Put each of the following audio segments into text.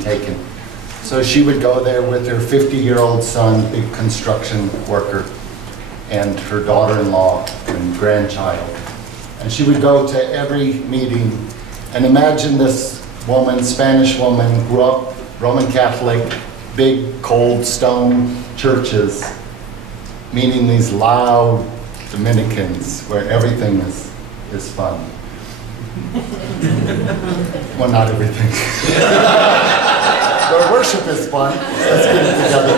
taken. So she would go there with her 50-year-old son, big construction worker, and her daughter-in-law and grandchild. And she would go to every meeting. And imagine this woman, Spanish woman, grew up Roman Catholic, big cold stone churches, meeting these loud Dominicans where everything is fun. Well, not everything. Where worship is fun. Let's get it together.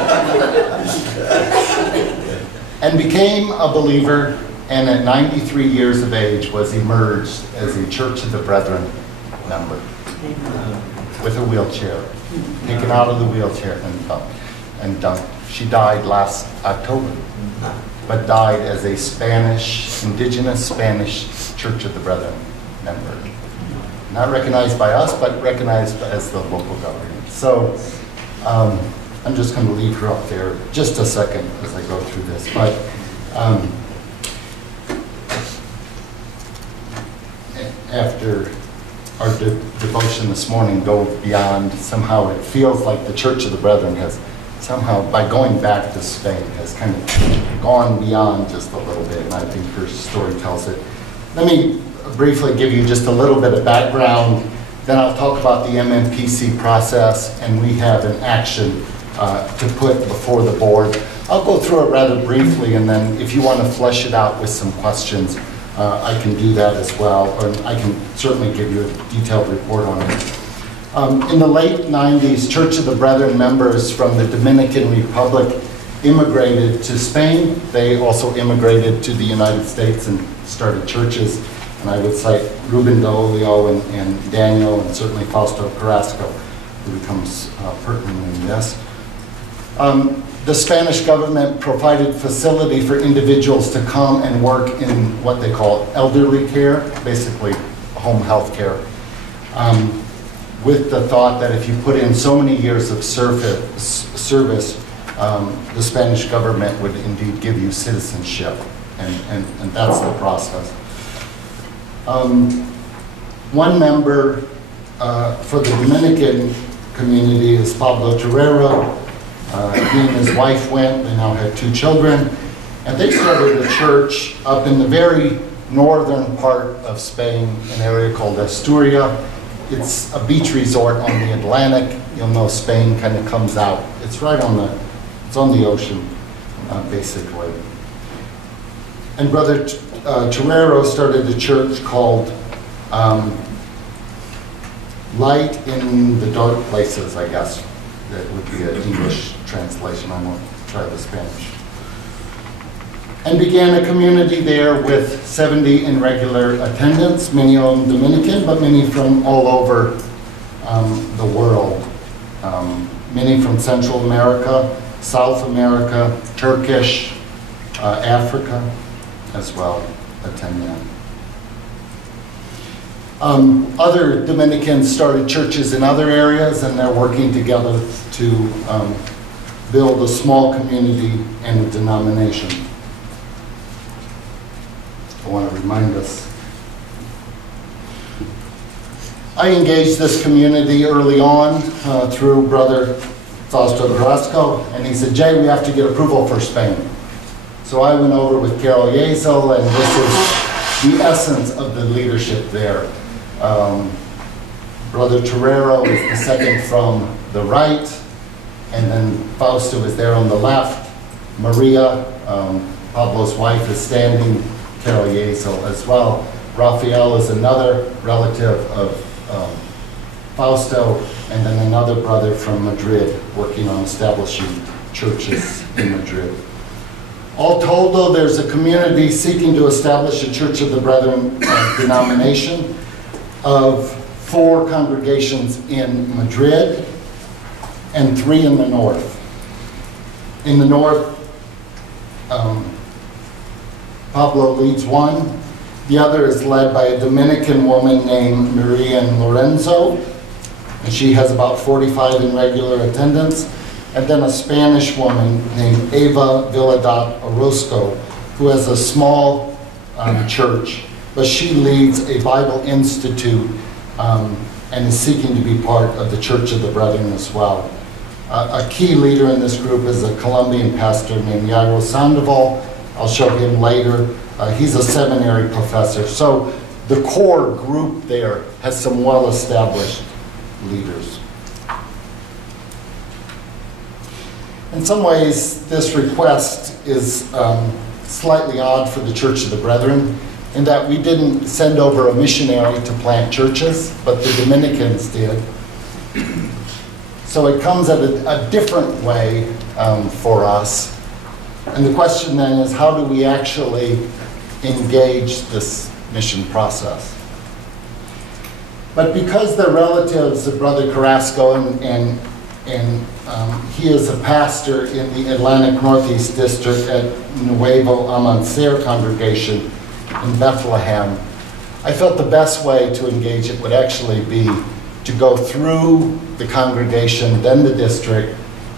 And became a believer, and at 93 years of age was emerged as a Church of the Brethren member with a wheelchair, taken out of the wheelchair and dumped. She died last October, but died as a Spanish, indigenous Spanish Church of the Brethren member. Not recognized by us, but recognized as the local government. So I'm just going to leave her up there just a second as I go through this. But after our devotion this morning, go beyond, somehow it feels like the Church of the Brethren has somehow, by going back to Spain, has kind of gone beyond just a little bit, and I think her story tells it. Let me briefly give you just a little bit of background, then I'll talk about the MMPC process, and we have an action to put before the board. I'll go through it rather briefly, and then if you want to flesh it out with some questions, I can do that as well, or I can certainly give you a detailed report on it. In the late 90s, Church of the Brethren members from the Dominican Republic immigrated to Spain. They also immigrated to the United States and started churches. And I would cite Ruben de Olio and Daniel, and certainly Fausto Carrasco, who becomes pertinent in this. The Spanish government provided facility for individuals to come and work in what they call elderly care, basically home health care, with the thought that if you put in so many years of service, the Spanish government would indeed give you citizenship, and that's the process. One member for the Dominican community is Pablo Torrero. He and his wife went. They now have 2 children. And they started a church up in the very northern part of Spain, an area called Asturia. It's a beach resort on the Atlantic. You'll know Spain kind of comes out. It's right on it's on the ocean, basically. And Brother Torrero started a church called Light in the Dark Places, I guess. That would be an English translation. I won't try the Spanish. And began a community there with 70 in regular attendance, many of them Dominican, but many from all over the world. Many from Central America, South America, Turkish, Africa as well attend that. Other Dominicans started churches in other areas, and they're working together to build a small community and a denomination. I want to remind us. I engaged this community early on through Brother Fausto Carrasco, and he said, Jay, we have to get approval for Spain. So I went over with Carol Yezel, and this is the essence of the leadership there. Brother Torrero is the second from the right, and then Fausto is there on the left. Maria, Pablo's wife, is standing, Carol Yezel as well. Rafael is another relative of Fausto, and then another brother from Madrid working on establishing churches in Madrid. All told, though, there's a community seeking to establish a Church of the Brethren denomination of 4 congregations in Madrid and 3 in the north. In the north, Pablo leads one. The other is led by a Dominican woman named Maria Lorenzo, and she has about 45 in regular attendance. And then a Spanish woman named Eva Villadat Orozco, who has a small church, but she leads a Bible Institute and is seeking to be part of the Church of the Brethren as well. A key leader in this group is a Colombian pastor named Jairo Sandoval. I'll show him later. He's a seminary professor. So the core group there has some well-established leaders. In some ways, this request is slightly odd for the Church of the Brethren, in that we didn't send over a missionary to plant churches, but the Dominicans did. So it comes at a different way for us. And the question then is, how do we actually engage this mission process? But because they're relatives of Brother Carrasco, and he is a pastor in the Atlantic Northeast District at Nuevo Amancer congregation in Bethlehem, I felt the best way to engage it would actually be to go through the congregation, then the district,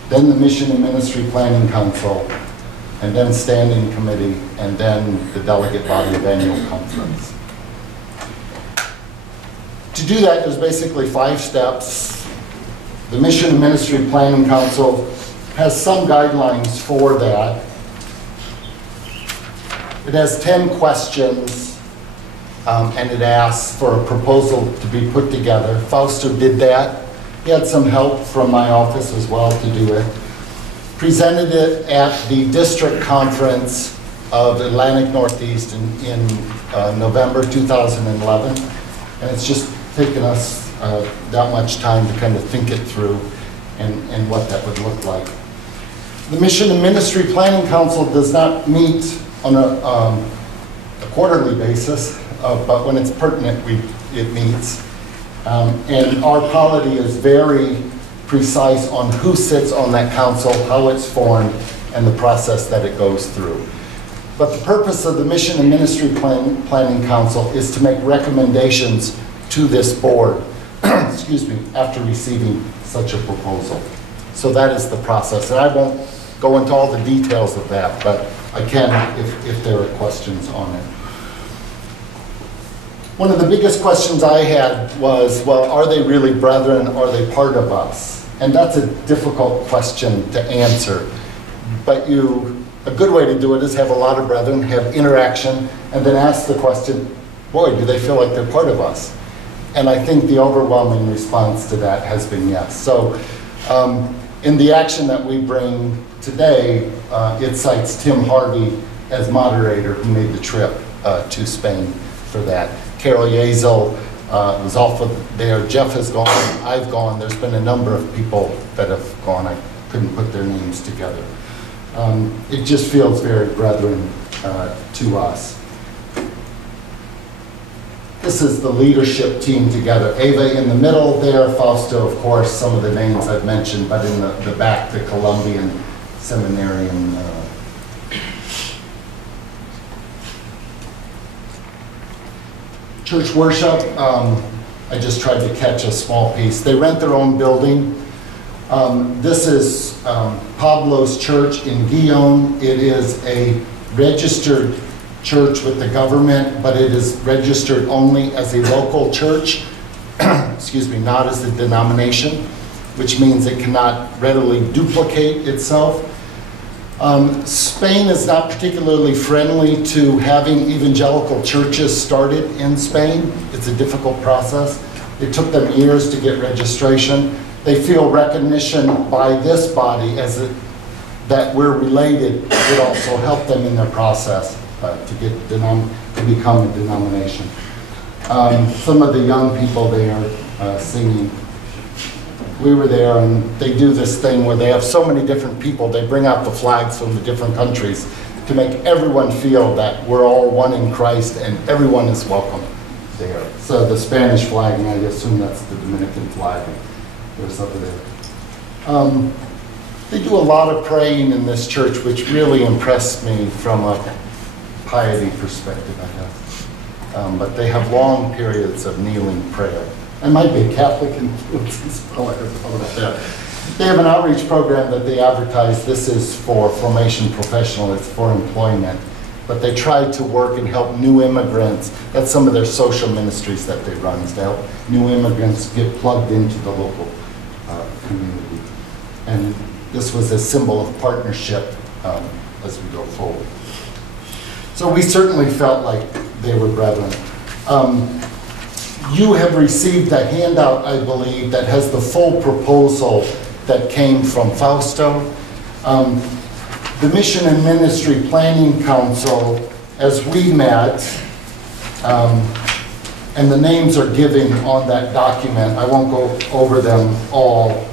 then the Mission and Ministry Planning Council, and then Standing Committee, and then the Delegate Body of Annual Conference. To do that, there's basically 5 steps. The Mission and Ministry Planning Council has some guidelines for that. It has 10 questions, and it asks for a proposal to be put together. Fausto did that. He had some help from my office as well to do it. Presented it at the district conference of Atlantic Northeast in November 2011. And it's just taken us that much time to kind of think it through and what that would look like. The Mission and Ministry Planning Council does not meet on a quarterly basis, but when it's pertinent, it meets. And our polity is very precise on who sits on that council, how it's formed, and the process that it goes through. But the purpose of the Mission and Ministry Planning Council is to make recommendations to this board, excuse me, after receiving such a proposal. So that is the process. And I won't go into all the details of that, but I can if there are questions on it. One of the biggest questions I had was, well, are they really brethren? Are they part of us? And that's a difficult question to answer. But a good way to do it is have a lot of brethren, have interaction, and then ask the question, boy, do they feel like they're part of us? And I think the overwhelming response to that has been yes. So in the action that we bring today, it cites Tim Harvey as moderator, who made the trip to Spain for that. Carol Yazel was also there. Jeff has gone. I've gone. There's been a number of people that have gone. I couldn't put their names together. It just feels very brethren to us. This is the leadership team together. Ava in the middle there, Fausto, of course, some of the names I've mentioned, but in the back, the Colombian seminarian. Church worship, I just tried to catch a small piece. They rent their own building. This is Pablo's church in Guillaume. It is a registered church with the government, but it is registered only as a local church, excuse me, not as a denomination, which means it cannot readily duplicate itself. Spain is not particularly friendly to having evangelical churches started in Spain. It's a difficult process. It took them years to get registration. They feel recognition by this body that we're related would also help them in their process to become a denomination. Some of the young people there singing. We were there, and they do this thing where they have so many different people. They bring out the flags from the different countries to make everyone feel that we're all one in Christ and everyone is welcome there. So the Spanish flag, and I assume that's the Dominican flag. There's over there. They do a lot of praying in this church, which really impressed me from a piety perspective, I guess. But they have long periods of kneeling prayer. I might be a Catholic influence as well. They have an outreach program that they advertise. This is for formation professional. It's for employment. but they try to work and help new immigrants. That's some of their social ministries that they run, is to help new immigrants get plugged into the local community. And this was a symbol of partnership as we go forward. So we certainly felt like they were brethren. You have received a handout, I believe, that has the full proposal that came from Fausto. The Mission and Ministry Planning Council, as we met, and the names are given on that document, I won't go over them all.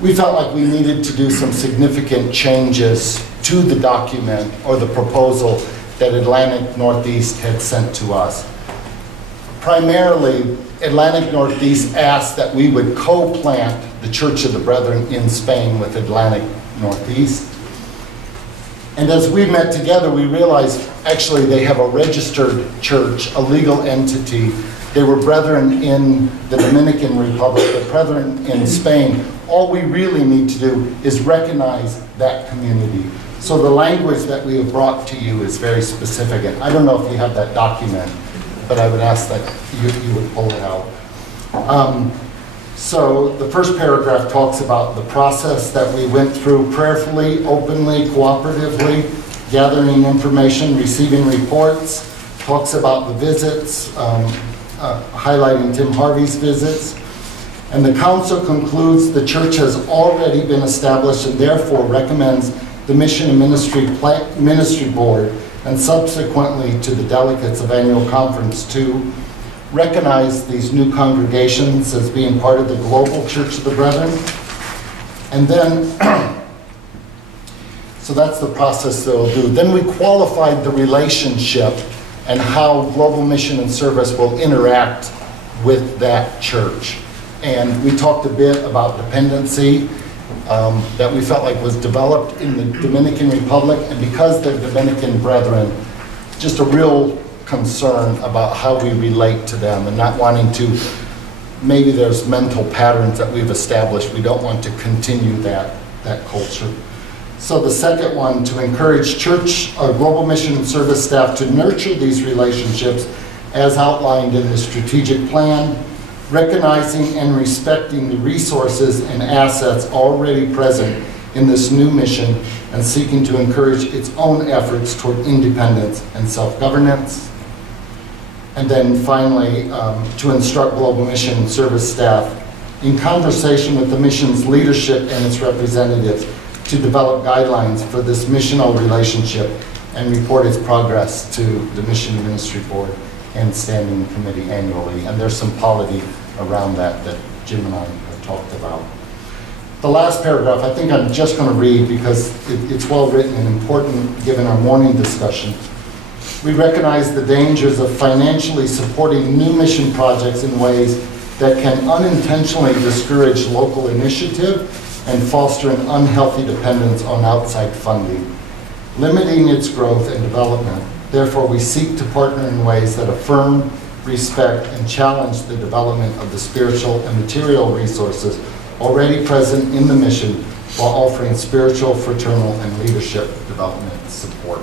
We felt like we needed to do some significant changes to the document or the proposal that Atlantic Northeast had sent to us. Primarily, Atlantic Northeast asked that we would co-plant the Church of the Brethren in Spain with Atlantic Northeast. And as we met together, we realized actually they have a registered church, a legal entity. They were brethren in the Dominican Republic, but brethren in Spain. All we really need to do is recognize that community. So the language that we have brought to you is very specific. And I don't know if you have that document, but I would ask that you would pull it out. So the first paragraph talks about the process that we went through prayerfully, openly, cooperatively, gathering information, receiving reports, talks about the visits, highlighting Tim Harvey's visits. And the council concludes the church has already been established and therefore recommends the Mission and Ministry Board and subsequently to the delegates of annual conference to recognize these new congregations as being part of the global Church of the Brethren. And then, so that's the process they'll do. Then we qualified the relationship and how global mission and service will interact with that church. And we talked a bit about dependency that we felt like was developed in the Dominican Republic, and because they're Dominican brethren, just a real concern about how we relate to them and not wanting to, maybe there's mental patterns that we've established. We don't want to continue that culture. So the second one, to encourage church, global mission and service staff to nurture these relationships as outlined in the strategic plan, recognizing and respecting the resources and assets already present in this new mission and seeking to encourage its own efforts toward independence and self-governance. And then finally, to instruct global mission and service staff in conversation with the mission's leadership and its representatives to develop guidelines for this missional relationship and report its progress to the Mission and Ministry Board and Standing Committee annually. And there's some polity around that Jim and I have talked about. The last paragraph, I think I'm just going to read because it's well written and important given our morning discussion. We recognize the dangers of financially supporting new mission projects in ways that can unintentionally discourage local initiative and foster an unhealthy dependence on outside funding, limiting its growth and development. Therefore, we seek to partner in ways that affirm, respect, and challenge the development of the spiritual and material resources already present in the mission while offering spiritual, fraternal, and leadership development support.